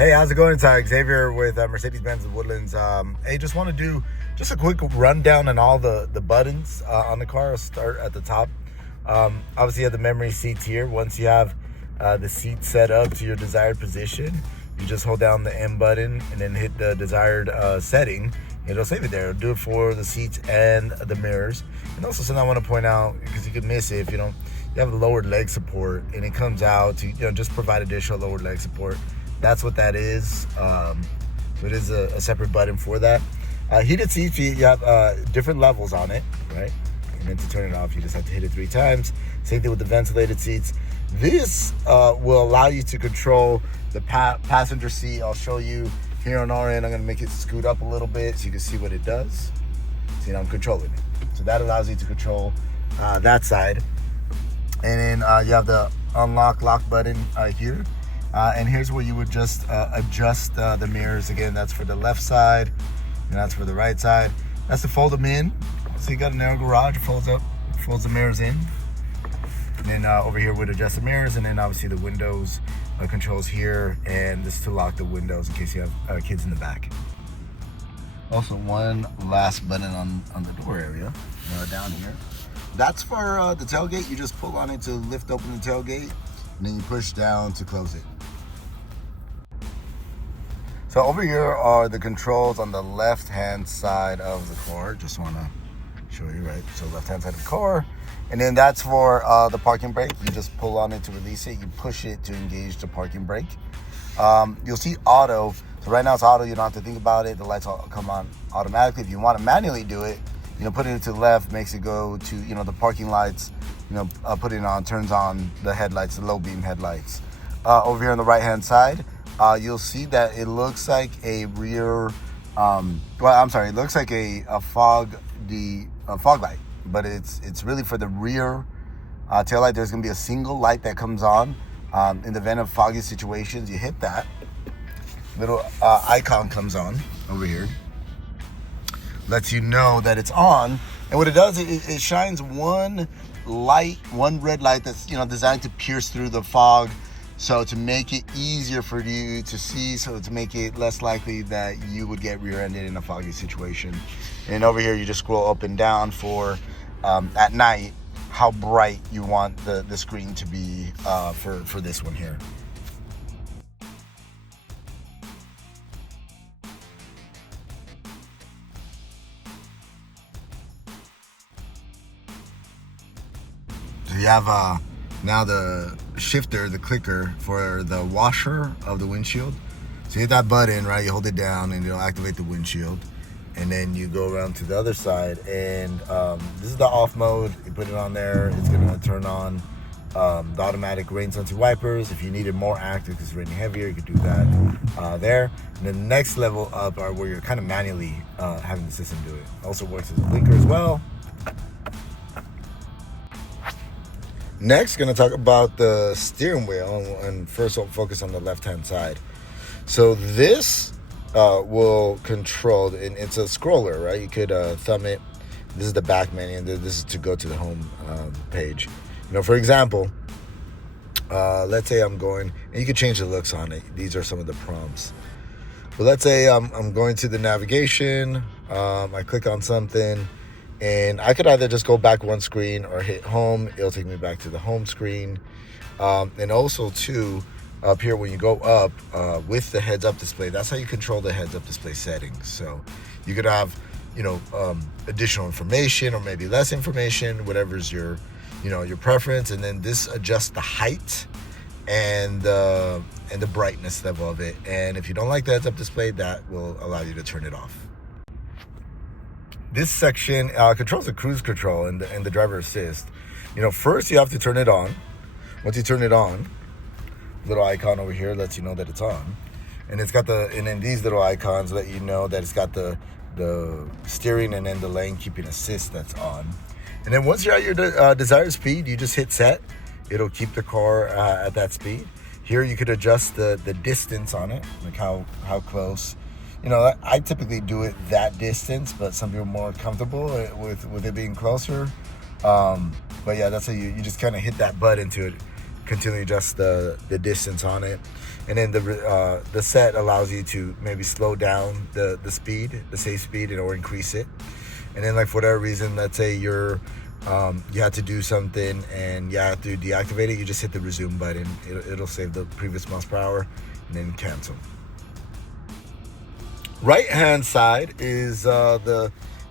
Hey, how's it going? It's Xavier with Mercedes-Benz Woodlands. Hey, just want to do just a quick rundown on all the buttons on the car. I'll start at the top. Obviously, you have the memory seats here. Once you have the seat set up to your desired position, you just hold down the M button and then hit the desired setting. It'll save it there. It'll do it for the seats and the mirrors. And also something I want to point out, because you could miss it if you don't, you have the lowered leg support, and it comes out to just provide additional lowered leg support. That's what that is. So it is a separate button for that. Heated seats, you have different levels on it, right? And then to turn it off, you just have to hit it 3 times. Same thing with the ventilated seats. This will allow you to control the passenger seat. I'll show you here on our end. I'm gonna make it scoot up a little bit so you can see what it does. See, now I'm controlling it. So that allows you to control that side. And then you have the unlock lock button here. And here's where you would just adjust the mirrors. Again, that's for the left side, and that's for the right side. That's to fold them in. So you got a narrow garage, folds the mirrors in. And then over here would adjust the mirrors, and then obviously the windows controls here, and this is to lock the windows in case you have kids in the back. Also, one last button on the door area down here. That's for the tailgate. You just pull on it to lift open the tailgate, and then you push down to close it. So over here are the controls on the left-hand side of the car. Just want to show you, right? So left-hand side of the car. And then that's for the parking brake. You just pull on it to release it. You push it to engage the parking brake. You'll see auto. So right now it's auto. You don't have to think about it. The lights all come on automatically. If you want to manually do it, putting it to the left makes it go to, the parking lights. Putting it on turns on the headlights, the low beam headlights. Over here on the right-hand side, you'll see that it looks like a rear, it looks like a fog light, but it's really for the rear tail light. There's gonna be a single light that comes on in the event of foggy situations. You hit that little icon comes on over here, lets you know that it's on, and what it does, it shines one red light that's designed to pierce through the fog. So to make it easier for you to see, so to make it less likely that you would get rear-ended in a foggy situation. And over here, you just scroll up and down for at night how bright you want the screen to be for this one here. So you have now the shifter, the clicker for the washer of the windshield. So you hit that button, right? You hold it down and it'll activate the windshield. And then you go around to the other side, and this is the off mode. You put it on there, it's gonna turn on the automatic rain sensing wipers. If you need it more active because it's raining heavier, you could do that there. And then the next level up are where you're kind of manually having the system do it. Also works as a blinker as well. Next, going to talk about the steering wheel, and first I'll focus on the left-hand side. So this will control, and it's a scroller, right? You could thumb it. This is the back menu, and this is to go to the home page. For example, let's say I'm going, and you can change the looks on it. These are some of the prompts. But let's say I'm going to the navigation. I click on something. And I could either just go back one screen or hit home. It'll take me back to the home screen. And also too, up here when you go up with the heads up display, that's how you control the heads up display settings. So you could have, additional information or maybe less information, whatever's your preference. And then this adjusts the height and the brightness level of it. And if you don't like the heads up display, that will allow you to turn it off. This section controls the cruise control and the driver assist. First you have to turn it on. Once you turn it on, little icon over here lets you know that it's on. And it's got and then these little icons let you know that it's got the steering and then the lane keeping assist that's on. And then once you're at your desired speed, you just hit set. It'll keep the car at that speed. Here you could adjust the distance on it, like how close. I typically do it that distance, but some people are more comfortable with it being closer. But yeah, that's how you just kind of hit that button to continually adjust the distance on it. And then the set allows you to maybe slow down the speed, the safe speed, or increase it. And then, like, for whatever reason, let's say you have to do something and you have to deactivate it, you just hit the resume button. It'll save the previous miles per hour and then cancel. Right hand side is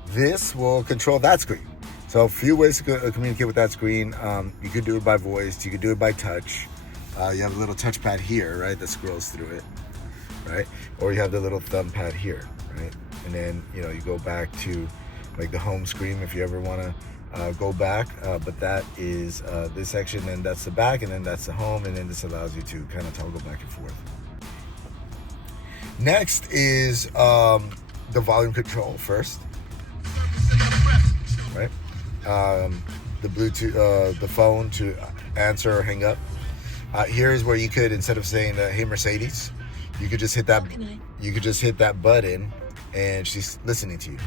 this will control that screen. So a few ways to communicate with that screen. You could do it by voice, you could do it by touch. You have a little touchpad here, right, that scrolls through it, right? Or you have the little thumb pad here, right? And then, you know, you go back to like the home screen if you ever want to go back. But that is this section, and that's the back, and then that's the home, and then this allows you to kind of toggle back and forth. Next is the volume control first, right? The Bluetooth, the phone to answer or hang up. Here is where you could, instead of saying "Hey Mercedes," you could just hit that. You could just hit that button, and she's listening to you.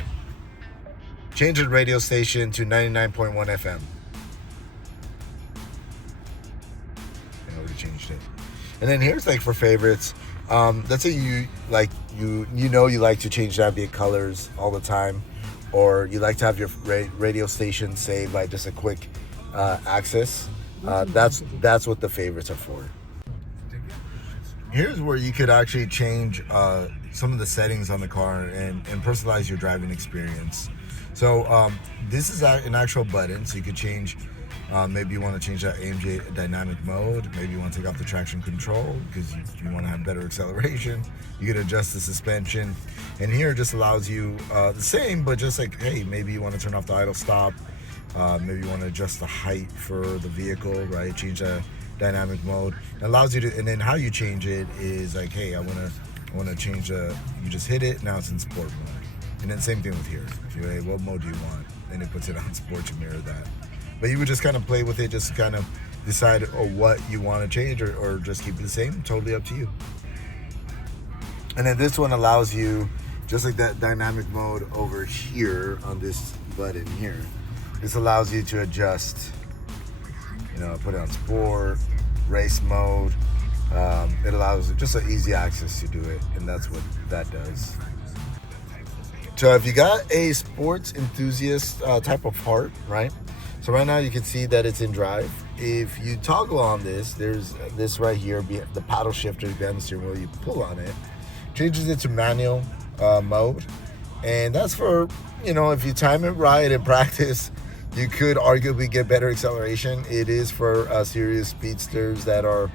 Change the radio station to 99.1 FM. I already changed it. And then here's like for favorites. Let's say you like you like to change ambient colors all the time, or you like to have your radio station saved by just a quick access. That's what the favorites are for. Here's where you could actually change some of the settings on the car and personalize your driving experience. So this is an actual button, so you could change. Maybe you want to change that AMG dynamic mode. Maybe you want to take off the traction control because you want to have better acceleration. You could adjust the suspension, and here it just allows you the same, but just like, hey, maybe you want to turn off the idle stop. Maybe you want to adjust the height for the vehicle, right? Change the dynamic mode. It allows you to, and then how you change it is like, hey, I want to change you just hit it, now it's in sport mode. And then same thing with here. If you, hey, what mode do you want? And it puts it on sport to mirror that. But you would just kind of play with it, just kind of decide what you want to change or just keep it the same. Totally up to you. And then this one allows you, just like that dynamic mode over here on this button here, this allows you to adjust, put it on sport, race mode. It allows just an easy access to do it, and that's what that does. So if you got a sports enthusiast type of heart, right? So right now you can see that it's in drive. If you toggle on this, there's this right here, the paddle shifter behind the steering wheel. You pull on it, changes it to manual mode, and that's for, if you time it right in practice, you could arguably get better acceleration. It is for serious speedsters that are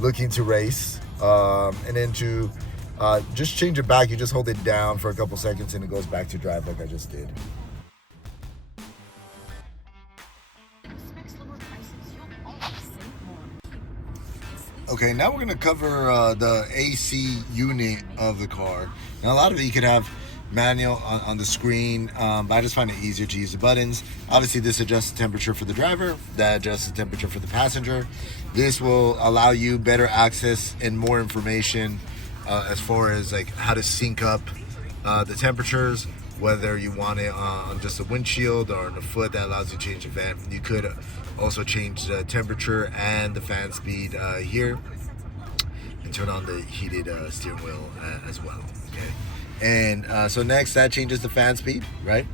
looking to race, and then to just change it back, you just hold it down for a couple seconds and it goes back to drive like I just did. Okay, now we're going to cover the AC unit of the car. Now, a lot of it you could have manual on the screen, but I just find it easier to use the buttons. Obviously, this adjusts the temperature for the driver, that adjusts the temperature for the passenger. This will allow you better access and more information as far as like how to sync up the temperatures, whether you want it on just a windshield or on the foot. That allows you to change the fan. You could also change the temperature and the fan speed here, and turn on the heated steering wheel as well. Okay, and so next, that changes the fan speed, right?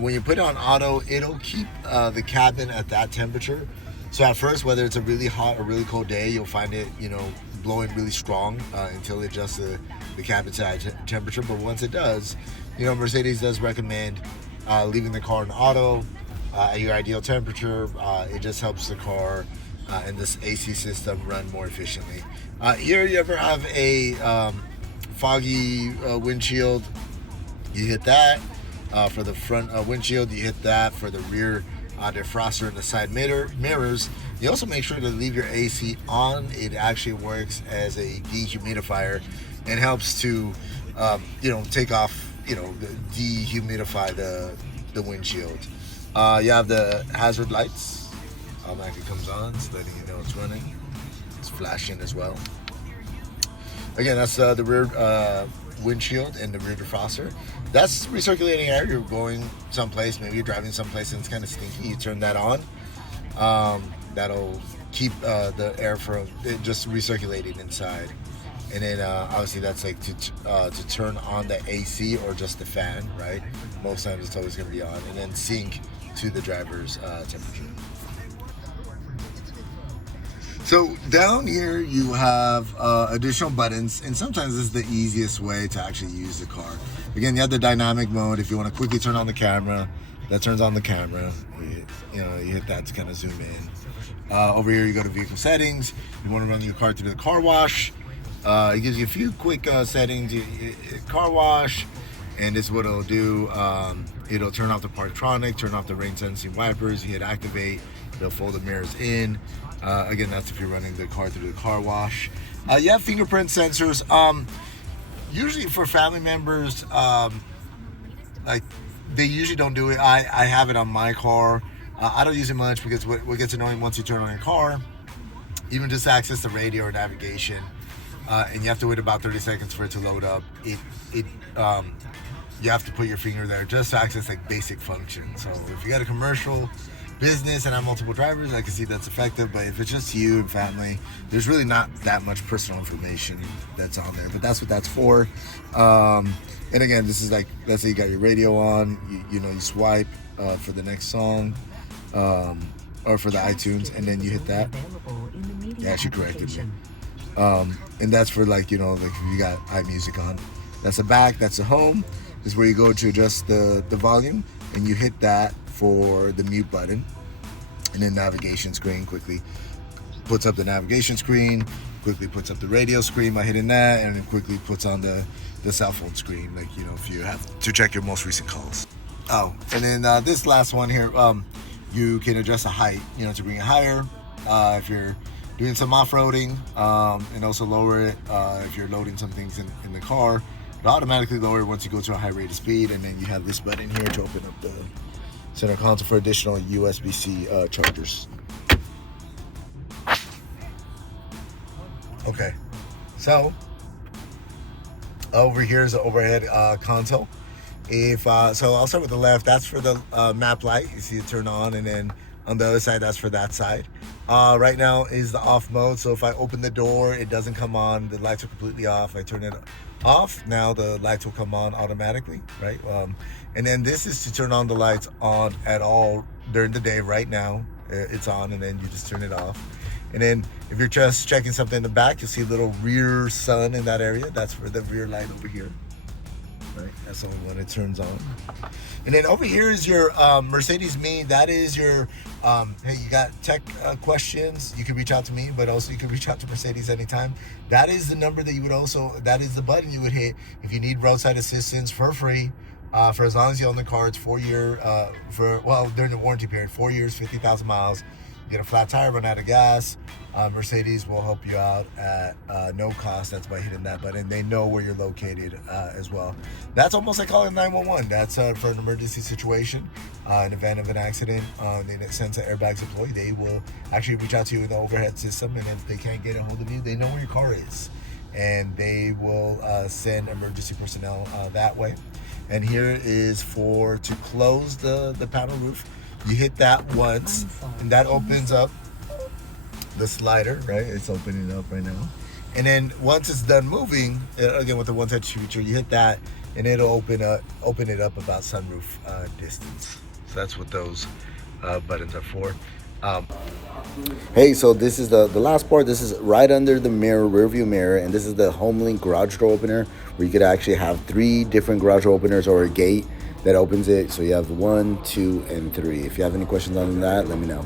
When you put it on auto, it'll keep the cabin at that temperature. So at first, whether it's a really hot or really cold day, you'll find it, blowing really strong until it adjusts the cabin to that temperature. But once it does, Mercedes does recommend leaving the car in auto at your ideal temperature. It just helps the car and this AC system run more efficiently. Here, you ever have a foggy windshield, you hit that. For the front windshield, you hit that. For the rear defroster and the side mirrors, you also make sure to leave your AC on. It actually works as a dehumidifier and helps to take off, dehumidify the windshield. You have the hazard lights. Automatically comes on, it's letting you know it's running. It's flashing as well. Again, that's the rear windshield and the rear defroster. That's recirculating air. You're going someplace, maybe you're driving someplace and it's kind of stinky. You turn that on. That'll keep the air from it just recirculating inside. And then obviously that's like to turn on the AC or just the fan, right? Most times it's always going to be on, and then sync to the driver's temperature. So down here you have additional buttons, and sometimes this is the easiest way to actually use the car. Again, you have the dynamic mode. If you want to quickly turn on the camera, that turns on the camera. You hit that to kind of zoom in. Over here you go to vehicle settings. You want to run your car through the car wash. It gives you a few quick settings. Car wash, and this is what it'll do. It'll turn off the parktronic, turn off the rain sensing wipers. You hit activate. It'll fold the mirrors in. Again, that's if you're running the car through the car wash. You have fingerprint sensors. Usually for family members, like they usually don't do it. I have it on my car. I don't use it much because what gets annoying once you turn on your car, even just to access the radio or navigation, and you have to wait about 30 seconds for it to load up. You have to put your finger there just to access like basic functions. So if you got a commercial, business, and have multiple drivers, I can see that's effective. But if it's just you and family, there's really not that much personal information that's on there. But that's what that's for. And again, this is like, let's say you got your radio on, you swipe for the next song, or for the iTunes, and then you hit that. Yeah, she corrected me. And that's for like, like if you got iMusic on. That's the back, that's the home. This is where you go to adjust the volume, and you hit that for the mute button. And then navigation screen quickly puts up the navigation screen, quickly puts up the radio screen by hitting that, and then quickly puts on the cell phone screen, like if you have to check your most recent calls. Oh, and then this last one here, you can adjust the height, to bring it higher if you're doing some off-roading, and also lower it if you're loading some things in the car. It'll automatically lower it once you go to a high rate of speed. And then you have this button here to open up the center console for additional USB-C chargers. Okay, so over here is the overhead console. So I'll start with the left. That's for the map light. You see it turn on, and then on the other side, that's for that side. Right now is the off mode. So if I open the door, it doesn't come on. The lights are completely off. I turn it off. Now the lights will come on automatically, right? And then this is to turn on the lights on at all during the day. Right now, it's on, and then you just turn it off. And then if you're just checking something in the back, you'll see a little rear sun in that area. That's for the rear light over here. Right, that's only when it turns on. And then over here is your Mercedes Me. That is your, hey, you got tech questions, you can reach out to me, but also you can reach out to Mercedes anytime. That is the number that you would that is the button you would hit if you need roadside assistance for free, for as long as you own the car. It's 4 year, during the warranty period, 4 years, 50,000 miles. You get a flat tire, run out of gas, Mercedes will help you out at no cost. That's by hitting that button. They know where you're located as well. That's almost like calling 911. That's for an emergency situation, in event of an accident. In a sense, an airbags deploy, they will actually reach out to you in the overhead system, and if they can't get a hold of you, they know where your car is, and they will send emergency personnel that way. And here is to close the panel roof. You hit that once, and that opens up the slider, right? It's opening up right now. And then once it's done moving, again with the one-touch feature, you hit that, and it'll open it up about sunroof distance. So that's what those buttons are for. Hey, so this is the last part. This is right under the rear view mirror, and this is the HomeLink garage door opener, where you could actually have 3 different garage door openers or a gate that opens it. So you have 1, 2, and 3. If you have any questions on that, let me know.